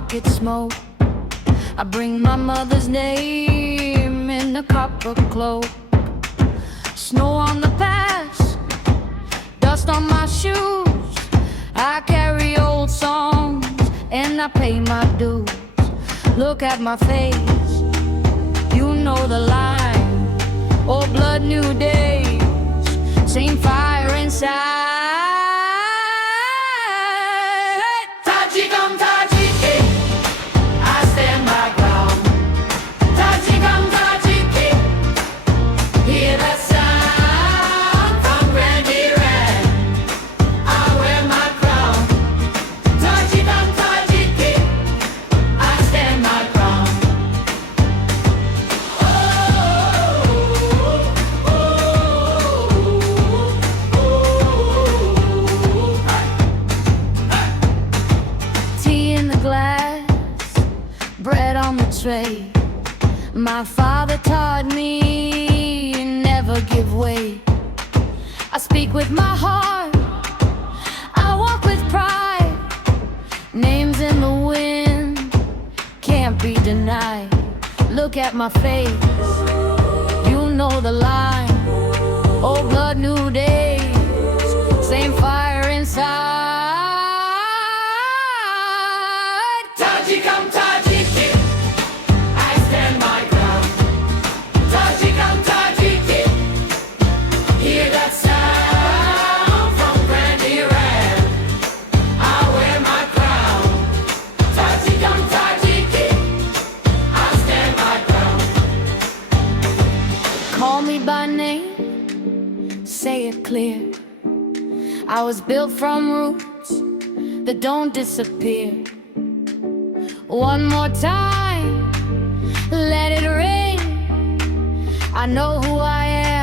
market smoke. I bring my mother's name in a copper cloak. Snow on the pass, dust on my shoes. I carry old songs and I pay my dues. Look at my face, you know the line. Old blood, new days, same fire inside. Bread on the tray. My father taught me never give way. I speak with my heart, I walk with pride. Names in the wind can't be denied. Look at my face, you know the line. Old blood, new days, same fire inside. Taji come Tajiki, I stand my ground. Taji come Tajiki, hear that sound from Grand Iran. I wear my crown. Taji come Tajiki, I stand my ground. Call me by name, say it clear. I was built from roots that don't disappear. One more time, let it ring. I know who I am.